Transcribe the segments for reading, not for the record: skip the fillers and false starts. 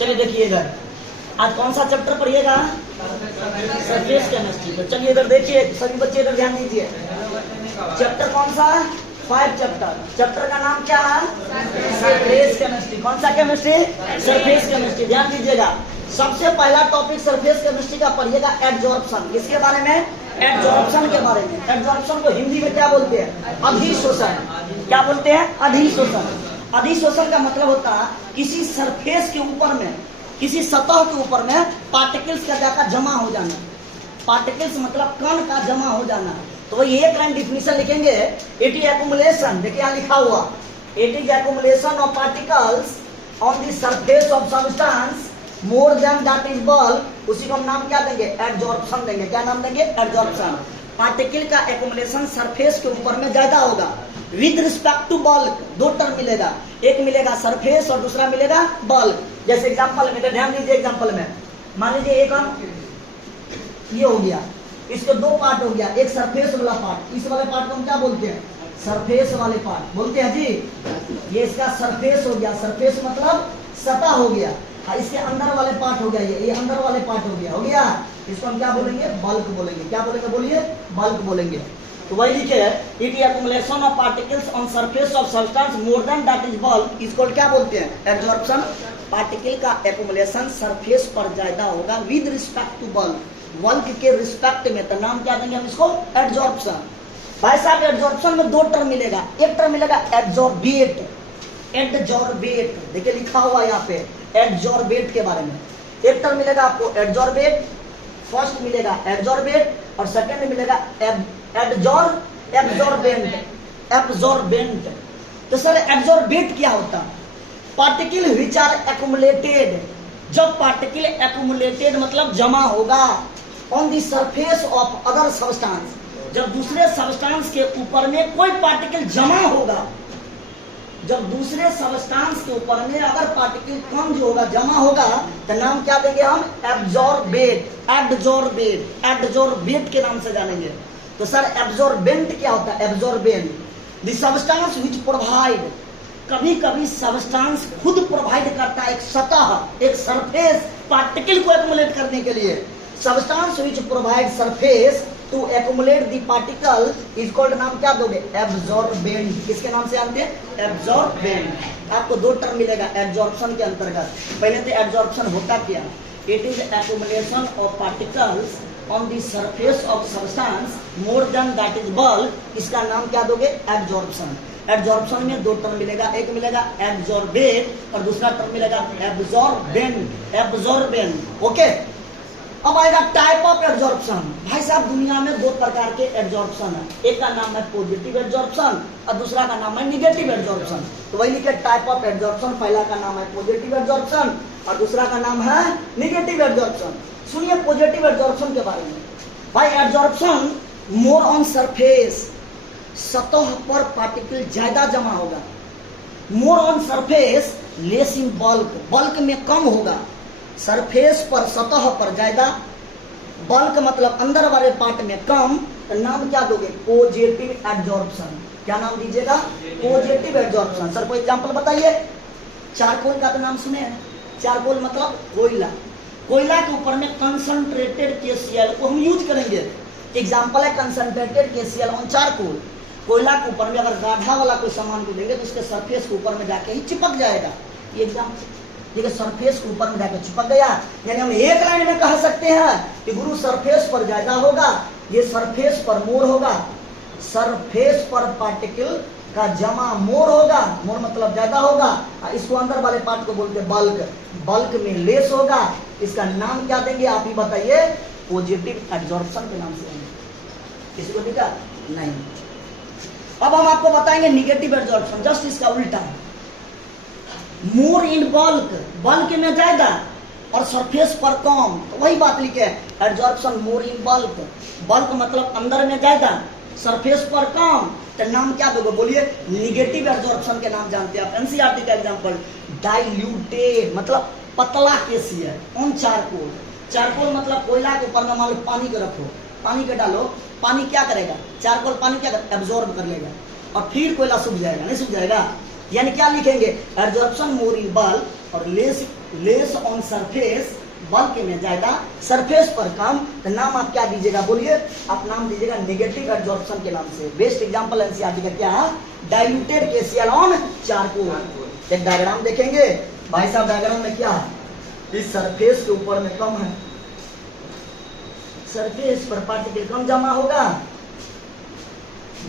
चलिए देखिए इधर, आज कौन सा चैप्टर पढ़िएगा? Surface chemistry. तो चलिए इधर देखिए, सभी बच्चे इधर ध्यान दीजिए। चैप्टर कौन सा? 5 चैप्टर। चैप्टर का नाम क्या है? Surface chemistry. कौन सा केमिस्ट्री? Surface chemistry. ध्यान दीजिएगा, सबसे पहला टॉपिक सरफेस केमिस्ट्री का पढ़िएगा एडजॉर्प्शन। किसके बारे में? एडजॉर्प्शन के बारे में। एडजॉर्प्शन को हिंदी में क्या बोलते हैं? अधिशोषण। क्या बोलते हैं? अधिशोषण। अधिशोषण का मतलब होता है किसी सरफेस के ऊपर में, किसी सतह के ऊपर में पार्टिकल्स का जाकर जमा हो जाना। पार्टिकल्स मतलब कण का जमा हो जाना। तो वही एक लाइन डिफिनेशन लिखेंगे, इट इज एक्युमुलेशन। देखिए यहाँ लिखा हुआ, it is accumulation of particles on the surface of substance more than that is bulk. उसी को हम नाम क्या देंगे? एडजॉर्प्शन देंगे। क्या नाम देंगे? एडजॉर्प्शन। पार्टिकल का एक्युमुलेशन सरफेस के ऊपर में ज्यादा होगा विद रिस्पेक्ट टू बल्क। दो टर्म मिलेगा, एक मिलेगा सरफेस और दूसरा मिलेगा बल्क। जैसे एग्जांपल में ध्यान दीजिए, एग्जांपल में मान लीजिए एक हम ये हो गया, इसके दो पार्ट हो गया, एक सरफेस वाला पार्ट, इस वाले पार्ट को हम क्या बोलते हैं? सरफेस वाले पार्ट बोलते हैं जी। ये इसका सरफेस हो गया, सरफेस मतलब सतह हो गया। इसके अंदर वाले पार्ट हो गया, ये अंदर वाले पार्ट हो गया, हो गया। इसको हम क्या बोलेंगे? बल्क बोलेंगे। क्या बोलेंगे? बोलिए, बल्क बोलेंगे। तो वही लिखे है, it is accumulation of particles on surface of substance more than that is bulk. इसको क्या बोलते हैं? एडजॉर्प्शन। पार्टिकल का एक्युमुलेशन सरफेस पर ज्यादा होगा with respect to bulk. Bulk के रिस्पेक्ट में, तो नाम क्या देंगे हम इसको? एडजॉर्प्शन। भाई साहब एडजॉर्प्शन में दो टर्म मिलेगा, एक टर्म मिलेगा एडजॉर्बेट। एडजॉर्बेट देखिए लिखा हुआ यहाँ पे, एडजॉर्बेट के बारे में। एक टर्म मिलेगा आपको एडजॉर्बेट, फर्स्ट मिलेगा एडजॉर्बेट और सेकंड मिलेगा एब्जॉर्बेंट। एब्जॉर्बेंट। तो सर एब्जॉर्बेट क्या होता? Particle which are accumulated. जब पार्टिकल एक्युमुलेटेड मतलब जमा होगा on the surface of other substance, जब दूसरे सब्सटेंस के ऊपर में कोई पार्टिकल जमा होगा, जब दूसरे सब्सटेंस के ऊपर में अगर पार्टिकल कम जो होगा जमा होगा, तो नाम क्या देंगे हम? एब्जॉर्बेट। एब्जॉर्बेट, एब्जॉर्बेट के नाम से जानेंगे। तो सर एब्जॉर्बेंट क्या होता है? Absorbent the substance which provide. कभी कभी सब्सटेंस खुद प्रोवाइड करता है एक सतह, एक सरफेस पार्टिकल को एक्युमुलेट करने के लिए। Substance which provide surface to accumulate the particle is called, नाम क्या दोगे? एब्जॉर्बेंट। किसके नाम से जानते हैं? एब्जॉर्बेंट। आपको दो टर्म मिलेगा एब्जॉर्प्शन के अंतर्गत। पहले तो एब्जॉर्प्शन होता क्या? It is accumulation of particles on the surface of substance more than that is bulk. इसका नाम क्या दोगे? एब्जॉर्प्शन। एब्जॉर्प्शन में दो टर्म मिलेगा, एक मिलेगा एब्जॉर्बेट और दूसरा टर्म मिलेगा एब्जॉर्बेंट। एब्जॉर्बेंट। ओके, अब आएगा टाइप ऑफ एब्जॉर्प्शन। भाई साहब दुनिया में दो प्रकार के एब्जॉर्प्शन है, एक का नाम है पॉजिटिव एब्जॉर्प्शन और दूसरा का नाम है निगेटिव एब्जॉर्प्शन। तो वही लिखे टाइप ऑफ एब्जॉर्प्शन। पहला का नाम है पॉजिटिव एब्जॉर्प्शन और दूसरा का नाम है निगेटिव एब्जॉर्प्शन। सुनिए पॉजिटिव एब्जॉर्प्शन के बारे में। भाई एब्जॉर्प्शन मोर ऑन सरफेस, सतह पर पार्टिकल ज्यादा जमा होगा। More on surface less in bulk, bulk में कम होगा। सरफेस पर, सतह पर ज्यादा, बल्क मतलब अंदर वाले पार्ट में कम। तो नाम क्या दोगे? Positive absorption. क्या नाम दीजिएगा? Positive absorption. सर कोई एग्जांपल बताइए। चारकोल का तो नाम सुने हैं? चारकोल मतलब कोयला। कोयला के ऊपर में कंसंट्रेटेड KCl को हम यूज करेंगे। एग्जांपल है कंसंट्रेटेड KCl ऑन चारकोल। कोयला के ऊपर में अगर गाढ़ा वाला कोई सामान को देंगे तो उसके सरफेस के ऊपर में जाके ही चिपक जाएगा। ये एग्जांपल, देखिए सरफेस के ऊपर में जाकर चिपक गया। यानी हम एक लाइन में कह सकते हैं कि गुरु सरफेस पर ज्यादा होगा, ये सरफेस पर मोर होगा। सरफेस पर पार्टिकल का जमा मोर होगा, मोर मतलब ज्यादा होगा। इसको अंदर वाले पार्ट को बोलते हैं बल्क। बल्क में लेस होगा। इसका नाम क्या देंगे आप ही बताइए? पॉजिटिव एब्जॉर्प्शन के नाम से। किसी को दिखा? नहीं। अब हम आपको बताएंगे निगेटिव एब्जॉर्प्शन, जस्ट इसका उल्टा। मोर इन बल्क, बल्क में ज्यादा और सरफेस पर कम। तो वही बात लिखे absorption more in bulk. Bulk मतलब अंदर में ज्यादा, सरफेस पर कम। तो नाम क्या दोगे? बोलिए। निगेटिव एब्जॉर्प्शन के नाम जानते हैं आप? एनसीईआरटी का एग्जांपल, डाइल्यूटेड मतलब पतला KCl ऑन चारकोल। चारकोल मतलब कोयला के ऊपर में मान लो पानी को रखो, पानी के डालो, पानी क्या करेगा? चारकोल पानी क्या करेगा? एब्जॉर्ब कर लेगा और फिर कोयला सूख जाएगा, नहीं सूख जाएगा? यानी क्या लिखेंगे, एब्जॉर्प्शन मोर इन बल्क और लेस ऑन सरफेस, बल्क में ज्यादा सरफेस पर कम। तो नाम आप क्या दीजिएगा, बोलिए, आप नाम दीजिएगा नेगेटिव एब्जॉर्प्शन के नाम से। बेस्ट एग्जांपल एनसीईआरटी का क्या है, डाइल्यूटेड KCl ऑन चारकोल। एक डायग्राम देखेंगे भाई साहब, डायग्राम में क्या है, इस सरफेस के ऊपर में कम है, सरफेस पर पार्टिकल कम जमा होगा,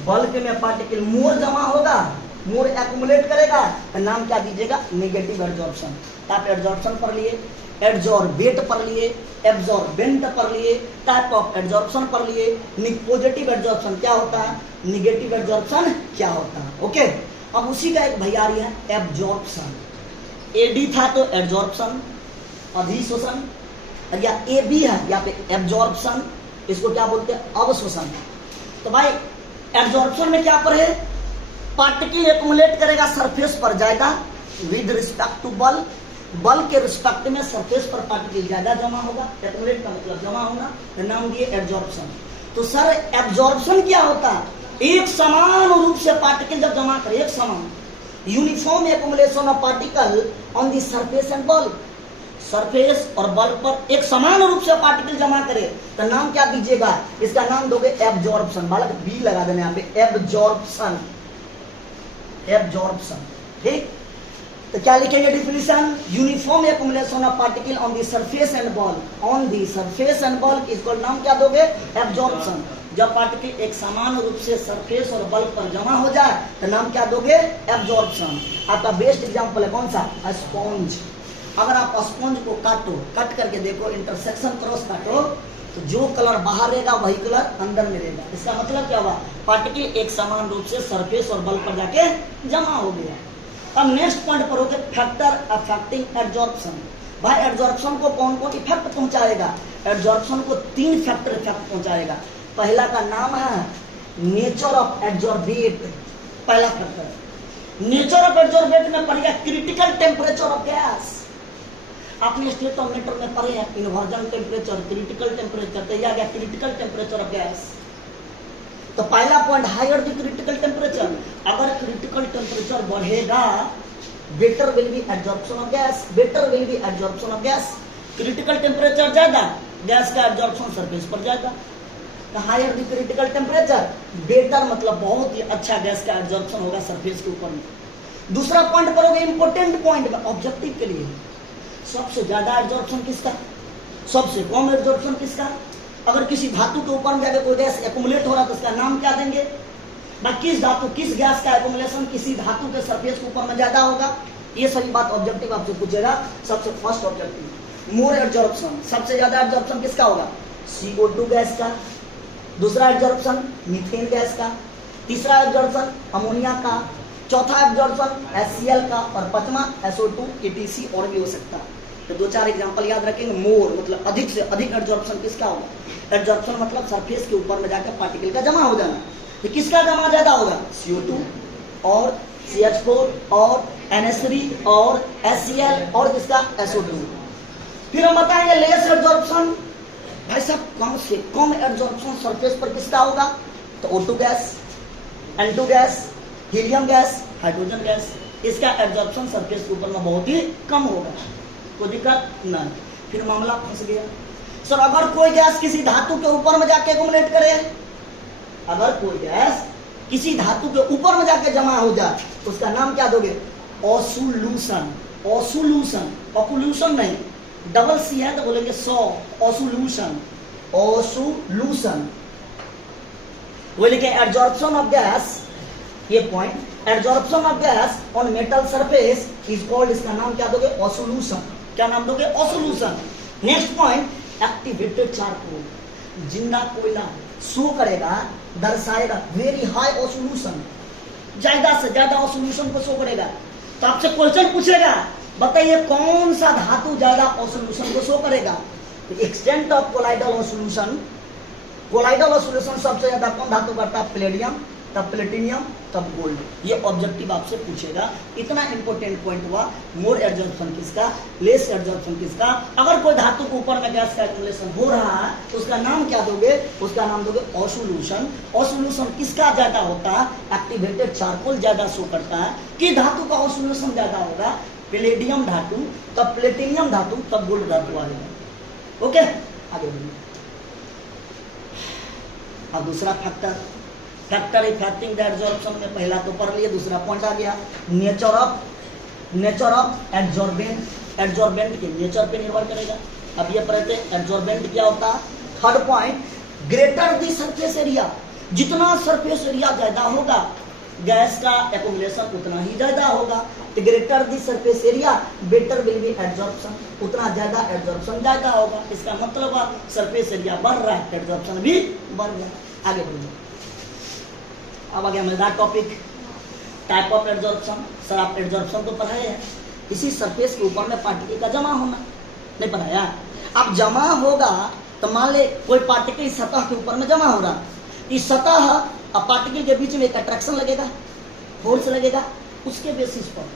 बल्क में पार्टिकल मोर जमा होगा, मोर एक्युमुलेट करेगा। तो नाम क्या दीजिएगा, नेगेटिव एब्जॉर्प्शन। आप एब्जॉर्प्शन पढ़ लिए, एब्जॉर्बेट पढ़ लिए, एब्जॉर्बेंट पढ़ लिए, टाइप ऑफ एब्जॉर्प्शन पढ़ लिए, पॉजिटिव एब्जॉर्प्शन क्या होता है, निगेटिव एब्जॉर्प्शन क्या होता है। ओके, अब उसी का एक भैयारी है एब्जॉर्प्शन। एडी था तो एब्जॉर्प्शन, अधिशोषण, या ए बी है यहाँ पे एब्जॉर्प्शन, इसको क्या बोलते हैं, अवशोषण। तो भाई एब्जॉर्प्शन में क्या पर है, पार्टिकल एक्युमुलेट करेगा सरफेस पर ज्यादा with respect to bulk, bulk के रिस्पेक्ट में सरफेस पर पार्टिकल ज्यादा जमा होगा, एक्युमुलेट का मतलब जमा होना, तो नाम दिए एब्जॉर्प्शन। तो सर एब्जॉर्प्शन क्या होता है, एक समान रूप से पार्टिकल जब जमा करे, एक समान uniform accumulation of particle on the surface and bulk, surface और बल्क पर एक समान रूप से पार्टिकल जमा करे, तो नाम क्या दीजिएगा, इसका नाम दोगे एब्जॉर्प्शन। बालक बी लगा देना यहाँ पे, एब्जॉर्प्शन, एब्जॉर्प्शन। ठीक, तो क्या लिखेंगे definition, uniform accumulation of particle on the surface and bulk, on the surface and bulk, इसको नाम क्या दोगे, एब्जॉर्प्शन। जब पार्टिकल एक समान रूप से सरफेस और बल्क पर जमा हो जाए तो नाम क्या दोगे, एब्जॉर्प्शन। आपका बेस्ट एग्जांपल है कौन सा, स्पॉन्ज। अगर आप स्पॉन्ज को काटो, कट करके देखो, इंटरसेक्शन क्रॉस काटो, तो जो कलर बाहर रहेगा वही कलर अंदर में रहेगा। इसका मतलब क्या हुआ, पार्टिकल एक समान रूप से सरफेस और बल्क पर जाके जमा हो गया। अब नेक्स्ट पॉइंट पर हो गया फैक्टर अफेक्टिंग एब्जॉर्प्शन। भाई एब्जॉर्प्शन को कौन कौन इफेक्ट पहुंचाएगा, एब्जॉर्प्शन को 3 फैक्टर इफेक्ट पहुंचाएगा। पहला का नाम है नेचर ऑफ एब्जॉर्बेट, पहला फैक्टर। नेचर ऑफ एब्जॉर्बेट में पड़ेगा क्रिटिकल टेम्परेचर ऑफ गैस। आपने स्टेटोमीटर में पढ़े हैं इन्वर्जन टेम्परेचर, क्रिटिकल टेम्परेचर, तो यह गया क्रिटिकल टेम्परेचर ऑफ गैस। तो पहला point, higher the critical temperature, अगर क्रिटिकल टेम्परेचर बढ़ेगा better will be absorption of gas, better will be absorption of gas. Critical temperature ज्यादा, गैस का एब्जॉर्प्शन सरफेस पर ज्यादा। Higher the critical temperature, better मतलब बहुत ही अच्छा गैस का एब्जॉर्प्शन होगा सरफेस के ऊपर में। दूसरा पॉइंट पर होगा इंपोर्टेंट पॉइंट ऑब्जेक्टिव के लिए, सबसे ज्यादा एब्जॉर्प्शन किसका, सबसे कम एब्जॉर्प्शन किसका। अगर किसी धातु के ऊपर में जाकर कोई गैस एक्युमुलेट हो रहा है तो उसका नाम क्या देंगे, किस धातु, किस गैस का एक्युमुलेशन किसी धातु के सरफेस के ऊपर में ज्यादा होगा। ये सभी बात ऑब्जेक्टिव आपसे पूछेगा। सबसे फर्स्ट ऑब्जेक्टिव, मोर एब्जॉर्प्शन, सबसे ज्यादा एब्जॉर्प्शन किसका होगा, CO2 गैस का। दूसरा एब्जॉर्प्शन मीथेन गैस का। तीसरा एब्जॉर्प्शन अमोनिया का। चौथा एब्जॉर्प्शन HCl का। और पांचवा SO2 ETC और भी हो सकता है। तो 2-4 एग्जांपल याद रखेंगे। मोर मतलब अधिक से अधिक एब्जॉर्प्शन किसका होगा, एब्जॉर्प्शन मतलब सरफेस के ऊपर में जाकर पार्टिकल का जमा हो जाना। तो किसका जमा ज्यादा होगा, CO2 और CH4 और NH3 और HCl और किसका SO2। फिर हम बताएंगे लेस एब्जॉर्प्शन, भाई साहब कम से कम एब्जॉर्प्शन सरफेस पर किसका होगा, तो O2 gas, N2 gas, helium gas, hydrogen gas. इसका एब्जॉर्प्शन सरफेस के ऊपर में बहुत ही कम होगा, कोई दिक्कत नहीं। फिर मामला फंस गया, सर अगर कोई गैस किसी धातु के ऊपर में जाके एक्युमुलेट करे, अगर कोई गैस किसी धातु के ऊपर में जाके जमा हो जाए तो उसका नाम क्या दोगे, ऑसोल्यूशन। ऑसोल्यूशन, ऑक्लूशन नहीं, डबल सी है तो बोलेंगे 100, ऑसोल्यूशन, ऑसोल्यूशन। वो लिखे एब्जॉर्प्शन ऑफ गैस, ये point, absorption of gas on metal surface is called, इसका नाम क्या दोगे, ऑसोल्यूशन। क्या नाम दोगे, ऑसोल्यूशन। नेक्स्ट पॉइंट, एक्टिवेटेड चारकोल, जिंदा कोयला शो करेगा, दर्शाएगा वेरी हाई ऑसोल्यूशन, ज्यादा से ज्यादा ऑसोल्यूशन को शो करेगा। तो आपसे क्वेश्चन पूछेगा, बताइए कौन सा धातु ज्यादा ऑसोल्यूशन को शो करेगा। एक्सटेंट ऑफ कोलाइडल ऑसोल्यूशन, कोलाइडल ऑसोल्यूशन सबसे ज्यादा कौन धातु करता है, प्लेडियम, तब प्लेटिनियम, तब गोल्ड। ये ऑब्जेक्टिव आपसे पूछेगा। इतना इंपॉर्टेंट पॉइंट हुआ। मोर एब्जॉर्प्शन किसका, लेस एब्जॉर्प्शन किसका। अगर कोई धातु के ऊपर में गैस का एक्युमुलेशन हो रहा है तो उसका नाम क्या दोगे, उसका नाम दोगे ऑसोल्यूशन। ऑसोल्यूशन किसका ज्यादा होता है, एक्टिवेटेड चारकोल ज्यादा शो करता है कि धातु का ऑसोल्यूशन ज्यादा होगा, पैलेडियम धातु, तब प्लेटिनियम धातु, तब गोल्ड धातु आ जाएगा। ओके, आगे बढ़िए। अब दूसरा factor, factor affecting the absorption में पहला तो पढ़ लिए, दूसरा पॉइंट आ गया नेचर ऑफ एब्जॉर्बेंट। एब्जॉर्बेंट के नेचर पे निर्भर करेगा। अब ये पढ़ते एब्जॉर्बेंट क्या होता है। Third point, greater the surface area, जितना सरफेस एरिया ज्यादा होगा गैस का एक्युमुलेशन उतना ही ज्यादा होगा। तो greater the surface area better will be absorption, उतना ज्यादा एब्जॉर्प्शन ज्यादा होगा। इसका मतलब सरफेस एरिया बढ़ रहा है, एब्जॉर्प्शन भी बढ़ रहा है। आगे बढ़िए। अब आ गया मजेदार topic, type of absorption. Sir आप एब्जॉर्प्शन तो पढ़ाए हैं, इसी सरफेस के ऊपर में पार्टिकल का जमा होना, नहीं पढ़ाया। अब जमा होगा तो मान ले कोई पार्टिकल सतह के ऊपर में जमा हो रहा, इस सतह और पार्टिकल के बीच में एक अट्रैक्शन लगेगा, फोर्स लगेगा, उसके बेसिस पर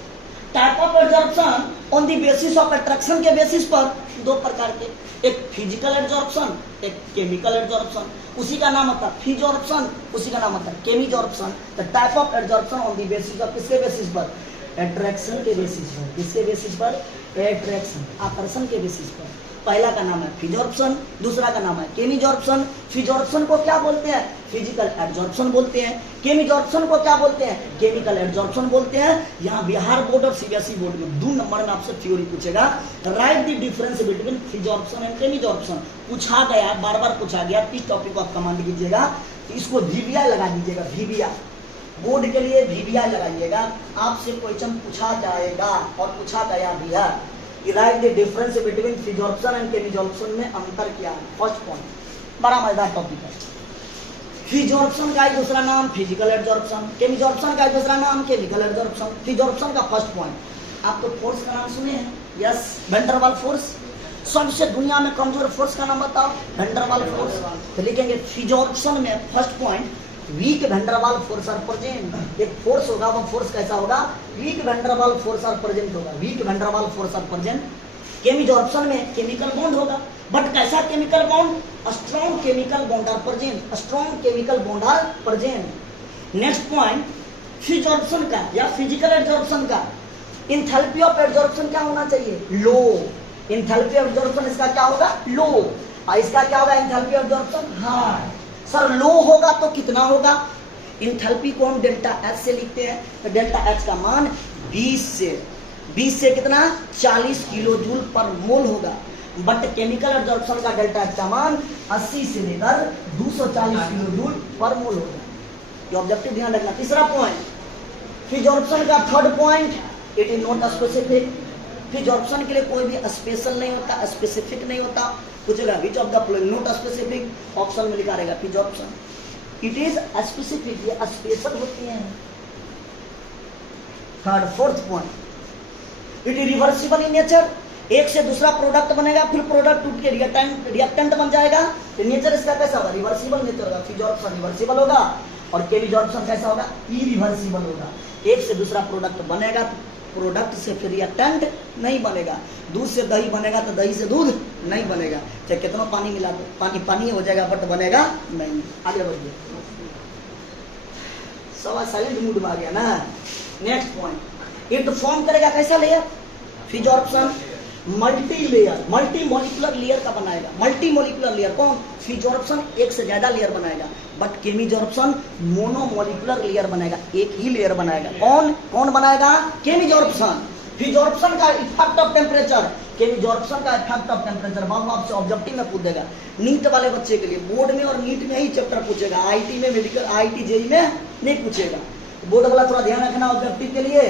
type of absorption on the basis of attraction के बेसिस पर दो प्रकार के, एक फिजिकल एब्जॉर्प्शन, एक केमिकल एब्जॉर्प्शन। उसी का नाम होता है फिजॉर्प्शन, उसी का नाम होता है chemisorption. The type of absorption on the basis of, किसके बेसिस पर, अट्रैक्शन के बेसिस पर। किसके बेसिस पर, अट्रैक्शन, आकर्षण के बेसिस पर। पहला का नाम है फिजॉर्प्शन, दूसरा का नाम है केमिजॉर्प्शन। फिजॉर्प्शन को क्या बोलते हैं, फिजिकल एब्जॉर्प्शन बोलते हैं। केमिजॉर्प्शन को क्या बोलते हैं, केमिकल एब्जॉर्प्शन बोलते हैं। यहाँ बिहार बोर्ड और सीबीएसई बोर्ड में 2 नंबर में आपसे थ्योरी पूछेगा, write the difference between physisorption and chemisorption. पूछा गया, बार बार पूछा गया, 30 टॉपिक को आप कमांड कीजिएगा, तो इसको VBI लगा दीजिएगा, VBI बोर्ड के लिए VBI लगाइएगा। आपसे क्वेश्चन पूछा जाएगा और पूछा गया भी है। Write the difference between physisorption and chemisorption में अंतर क्या है। फर्स्ट पॉइंट, बड़ा मजेदार टॉपिक है। फिजॉर्प्शन का एक दूसरा नाम फिजिकल एब्जॉर्प्शन, केमिजॉर्प्शन का एक दूसरा नाम केमिकल एब्जॉर्प्शन। फिजॉर्प्शन का फर्स्ट पॉइंट, आप तो फोर्स का नाम सुने हैं, यस, वैन वाल फोर्स। सबसे दुनिया में कमजोर फोर्स का नाम बताओ, वैन वाल फोर्स। तो लिखेंगे फिजॉर्प्शन में first point, weak van Waals force are present. एक फोर्स होगा, वो फोर्स कैसा होगा, weak van Waals force are present होगा, weak van Waals force are present. Chemisorption में केमिकल बॉन्ड होगा, बट कैसा chemical bond, strong chemical bond are present, strong chemical bond are present. Next point, physisorption का या physical absorption का enthalpy of absorption क्या होना चाहिए, लो। इंथैल्पी ऑफ एब्जॉर्प्शन इसका क्या होगा, लो, और इसका क्या होगा, enthalpy of absorption high. Sir low होगा तो कितना होगा, इंथैल्पी को हम डेल्टा एच से लिखते हैं, तो डेल्टा एच का मान 20 से कितना 40 किलो जूल पर मोल होगा। बट केमिकल एब्जॉर्प्शन का डेल्टा एच का मान 80 से लेकर 240 किलो जूल पर मोल होगा। ये ऑब्जेक्टिव ध्यान रखना। तीसरा पॉइंट, फिजॉर्प्शन का third point, it is not specific. Physisorption के लिए कोई भी स्पेशल नहीं होता, स्पेसिफिक नहीं होता। पूछेगा which of the following not specific, option में लिखा रहेगा फिजॉर्प्शन। इट इज स्पेसिफिक, ये स्पेशल होती है। Third fourth point, it is reversible in nature. एक से दूसरा प्रोडक्ट बनेगा, फिर प्रोडक्ट टूट के रिएक्टेंट बन जाएगा। तो नेचर इसका कैसा होगा, रिवर्सिबल नेचर होगा। फिजॉर्प्शन रिवर्सिबल होगा और केमिजॉर्प्शन कैसा होगा, इरिवर्सिबल होगा। एक से दूसरा प्रोडक्ट बनेगा, प्रोडक्ट से फिर रिएक्टेंट नहीं बनेगा। दूध से दही बनेगा तो दही से दूध नहीं बनेगा, चाहे कितना पानी मिला दो, पानी पानी हो जाएगा बट बनेगा नहीं। आगे बढ़िए, सवाल साइलेंट मूड में आ गया ना। नेक्स्ट पॉइंट, इट फॉर्म करेगा कैसा layer, physisorption multi layer, multi molecular layer का बनाएगा। मल्टी मोलिकुलर लेयर कौन, फिजॉर्प्शन एक से ज्यादा लेयर बनाएगा, बट केमिजॉर्प्शन मोनोमोलिकुलर लेयर बनाएगा, एक ही लेयर बनाएगा। कौन कौन बनाएगा, केमिजॉर्प्शन। फिजॉर्प्शन का इफेक्ट ऑफ टेम्परेचर, केमिजॉर्प्शन का इफेक्ट ऑफ टेम्परेचर बाबू आपसे ऑब्जेक्टिव में पूछ देगा। नीट वाले बच्चे के लिए बोर्ड में और नीट में ही चैप्टर पूछेगा, आईटी में, मेडिकल आईटी जेई में नहीं पूछेगा। बोर्ड वाला थोड़ा ध्यान रखना ऑब्जेक्टिव के लिए,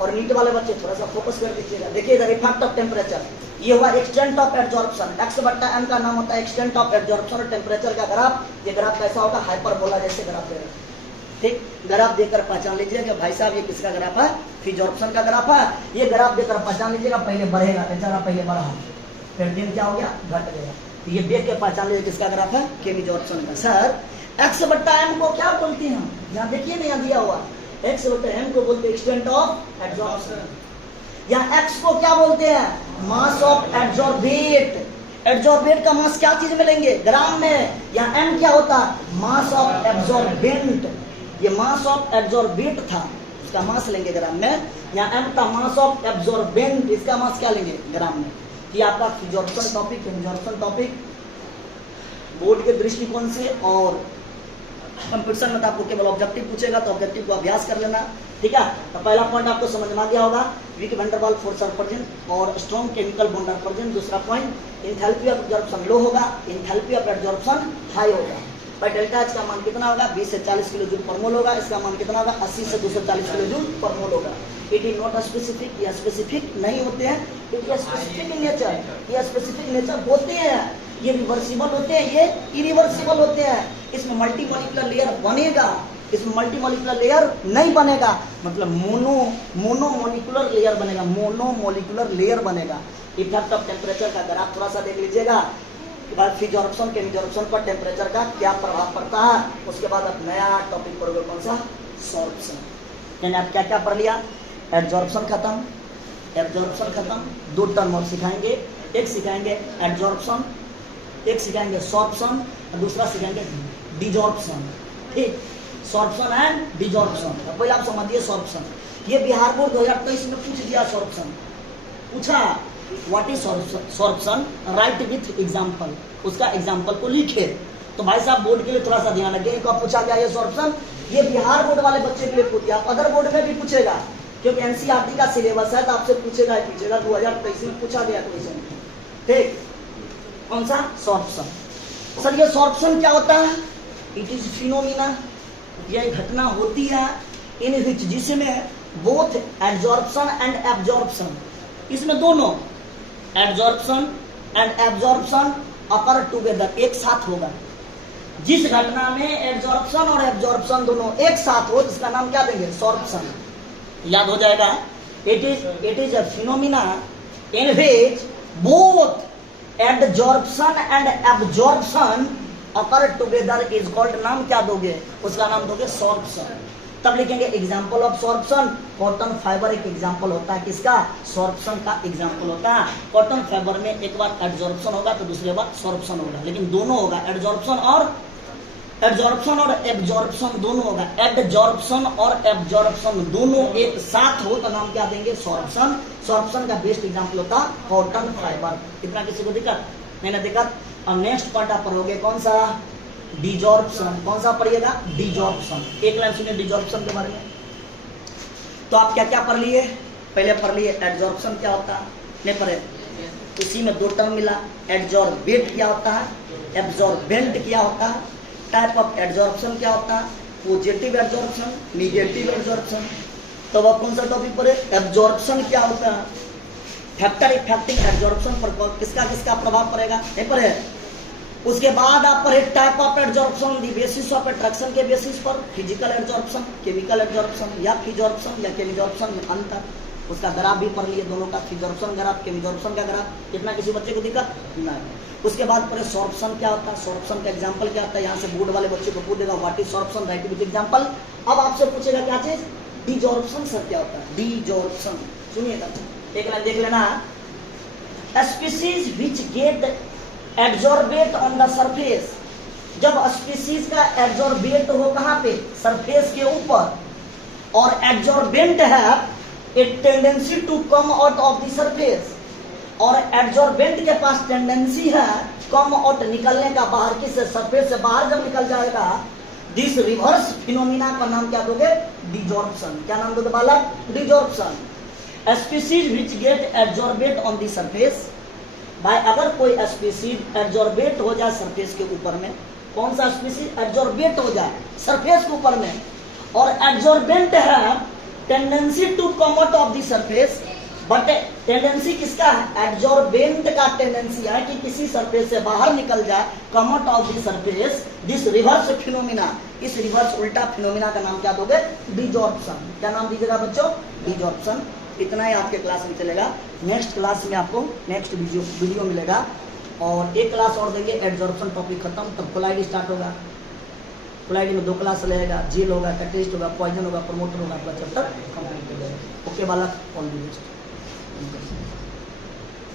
और नीट वाले बच्चे थोड़ा सा फोकस कर दीजिएगा। देखिए इधर इफेक्ट ऑफ टेम्परेचर, ये हुआ एक्सटेंट ऑफ एब्जॉर्प्शन, x/m का नाम होता है एक्सटेंट ऑफ एब्जॉर्प्शन। और टेम्परेचर का ग्राफ, ये ग्राफ कैसा होगा, हाइपरबोला जैसे ग्राफ दे रहे हैं। ठीक, ग्राफ देखकर पहचान लीजिए कि भाई साहब ये किसका ग्राफ है, फिजॉर्प्शन का ग्राफ है। ये ग्राफ देखकर पहचान लीजिएगा, पहले बढ़ेगा, बेचारा पहले बढ़ा, फिर दिन क्या हो गया, घट गया। ये देख के पहचान लीजिए किसका ग्राफ है, केमिजॉर्प्शन का। सर एक्स बट्टा एम को क्या बोलते हैं? यहाँ देखिए ना, यहाँ दिया हुआ एक्स बट्टा एम को बोलते हैं एक्सटेंट ऑफ एब्जॉर्प्शन। यहाँ एक्स को क्या बोलते हैं? Mass of absorbent. एब्जॉर्बेट का मास क्या चीज में लेंगे? ग्राम में। यहाँ एम क्या होता है? Mass of absorbent. ये मास ऑफ एब्जॉर्बेट था, इसका मास लेंगे ग्राम में। यहाँ एम था मास ऑफ एब्जॉर्बेंट, इसका मास क्या लेंगे? ग्राम में। ये आपका फिजॉर्प्शन टॉपिक है। फिजॉर्प्शन टॉपिक बोर्ड के दृष्टिकोण से और कंपटीशन में तो आपको केवल ऑब्जेक्टिव पूछेगा, तो ऑब्जेक्टिव को अभ्यास कर लेना, ठीक है। तो पहला पॉइंट आपको समझ में आ गया होगा, weak van der Waals force are present और strong chemical bond are present. दूसरा point, enthalpy of absorption low होगा, एंथैल्पी ऑफ एब्जॉर्प्शन हाई होगा। भाई डेल्टा एच का मान कितना होगा? 20 से 40 किलो जूल पर मोल होगा। इसका मान कितना होगा? 80 से 240 किलो जूल पर मोल होगा। इट इज नॉट स्पेसिफिक, या स्पेसिफिक नहीं होते हैं। It is specific in nature, ये स्पेसिफिक नेचर होते हैं। ये रिवर्सिबल होते हैं, ये इरिवर्सिबल होते हैं। इसमें मल्टी मॉलिक्यूलर लेयर बनेगा, इसमें मल्टी मॉलिक्यूलर लेयर नहीं बनेगा, मतलब मोनोमोलिकुलर लेयर बनेगा, मोनोमोलिकुलर लेयर बनेगा। इफेक्ट ऑफ टेम्परेचर का ग्राफ थोड़ा सा देख लीजिएगा। बाद फिजॉर्प्शन के एब्जॉर्प्शन पर टेम्परेचर का क्या प्रभाव पड़ता है। उसके बाद आप नया टॉपिक पढ़ोगे, कौन सा? सॉर्प्शन। यानी आप क्या क्या पढ़ लिया? एब्जॉर्प्शन खत्म, एब्जॉर्प्शन खत्म। दो टर्म और सिखाएंगे, एक सिखाएंगे एब्जॉर्प्शन, एक सिखाएंगे सॉर्प्शन और दूसरा सिखाएंगे डिजॉर्प्शन। ठीक, सॉर्प्शन एंड डिजॉर्प्शन। पहले आप समझिए सॉर्प्शन। ये बिहार बोर्ड 2023 में पूछ दिया सॉर्प्शन, पूछा what is sorption, right with example, उसका एग्जांपल को लिखे। तो भाई साहब बोर्ड के लिए थोड़ा सा ध्यान रखिए, कब पूछा गया ये सॉर्प्शन? ये बिहार बोर्ड वाले बच्चे के लिए पूछ दिया, अदर बोर्ड में भी पूछेगा, क्योंकि एनसीईआरटी का सिलेबस है तो आपसे पूछेगा ही पूछेगा। 2023 में पूछा गया क्वेश्चन। ठीक, कौन सा? सॉर्प्शन। सर ये सॉर्प्शन क्या होता है? इट इज फिनोमिना, यह घटना होती है इन विच, जिसमें बोथ एब्जॉर्प्शन एंड एब्जॉर्प्शन, इसमें दोनों absorption and absorption upper together, एक साथ होगा। जिस घटना में एब्जॉर्प्शन और एब्जॉर्प्शन दोनों एक साथ हो, इसका नाम क्या देंगे? सॉर्प्शन। याद हो जाएगा। It is a phenomena in which both absorption and absorption occur together is called, नाम क्या दोगे? उसका नाम दोगे सॉर्प्शन। तब लिखेंगे example of sorption, cotton fibre एक एग्जाम्पल होता है, किसका? सॉर्प्शन का एग्जाम्पल होता है। कॉटन फाइबर में एक बार एब्जॉर्प्शन होगा तो दूसरी बार सॉर्प्शन होगा, लेकिन दोनों होगा, एब्जॉर्प्शन और एब्जॉर्प्शन दोनों होगा। एब्जॉर्प्शन और एब्जॉर्प्शन दोनों एक साथ हो तो नाम क्या देंगे? सॉर्प्शन। सॉर्प्शन का बेस्ट एग्जाम्पल होता है कॉटन फाइबर। इतना किसी को दिक्कत नहीं ना? दिक्कत। और नेक्स्ट पार्ट आप पढ़ोगे कौन सा? डिजॉर्प्शन। कौन सा पढ़िएगा? डिजॉर्प्शन। एक लाइन सुनिए डिजॉर्प्शन के बारे में। तो आप क्या क्या पढ़ लिए? पहले पढ़ लिए एब्जॉर्प्शन क्या होता है, नहीं पढ़े? इसी में दो टर्म मिला, एब्जॉर्बेट क्या होता है, एब्जॉर्बेंट क्या होता है, टाइप ऑफ एब्जॉर्प्शन क्या होता है, पॉजिटिव एब्जॉर्प्शन, निगेटिव एब्जॉर्प्शन। तो वह कौन सा टॉपिक पढ़े? एब्जॉर्प्शन क्या होता है, फैक्टर इफेक्टिंग एब्जॉर्प्शन पर किसका किसका प्रभाव पड़ेगा, नहीं पढ़े? उसके बाद आप पढ़े type of absorption, the basis of attraction के बेसिस पर, फिजिकल एब्जॉर्प्शन, केमिकल एब्जॉर्प्शन या फिजॉर्प्शन या केमिजॉर्प्शन में अंतर। उसका ग्राफ भी पढ़ लिए दोनों का, फिजॉर्प्शन ग्राफ, केमिजॉर्प्शन का ग्राफ। कितना किसी बच्चे को दिक्कत नहीं। उसके बाद पढ़े सॉर्प्शन क्या होता है, सॉर्प्शन का एग्जांपल क्या होता है। यहाँ से बोर्ड वाले बच्चे को पूछ देगा what is sorption, right with example. अब आपसे पूछेगा क्या चीज? डिजॉर्प्शन सर क्या होता है? डिजॉर्प्शन सुनिएगा, एक लाइन देख लेना। Species which get absorbate on the surface, जब स्पीशीज का एब्जॉर्बेट हो कहाँ पे? सरफेस के ऊपर, और एब्जॉर्बेंट है a tendency to come out of the surface, और एब्जॉर्बेंट के पास टेंडेंसी है कम आउट, निकलने का, बाहर की से सरफेस से बाहर जब निकल जाएगा, दिस रिवर्स फिनोमिना का नाम क्या दोगे? डिजॉर्प्शन। क्या नाम दोगे बालक? Desorption. Species which get absorbate on the surface, भाई अगर कोई स्पीशीज एब्जॉर्बेट हो जाए सरफेस के ऊपर में, कौन सा स्पीशीज एब्जॉर्बेट हो जाए सरफेस के ऊपर में, और एब्जॉर्बेंट है tendency to come out of the surface, but tendency किसका है? एब्जॉर्बेंट का टेंडेंसी है कि किसी सरफेस से बाहर निकल जाए, कम out of the surface, this reverse phenomena, इस रिवर्स उल्टा फिनोमिना का नाम क्या दोगे? डिजॉर्प्शन। क्या नाम दीजिएगा बच्चों? डिजॉर्प्शन। इतना ही आपके क्लास में चलेगा। नेक्स्ट क्लास में आपको नेक्स्ट वीडियो मिलेगा, और एक क्लास और देंगे, एब्जॉर्प्शन टॉपिक खत्म, तब कोलाइड स्टार्ट होगा। कोलाइडी में 2 क्लास लगेगा, जेल होगा, कैटेलिस्ट होगा, पॉइजन होगा, प्रमोटर होगा, आपका चैप्टर कंप्लीट हो जाएगा। ओके बालक, ऑल द बेस्ट।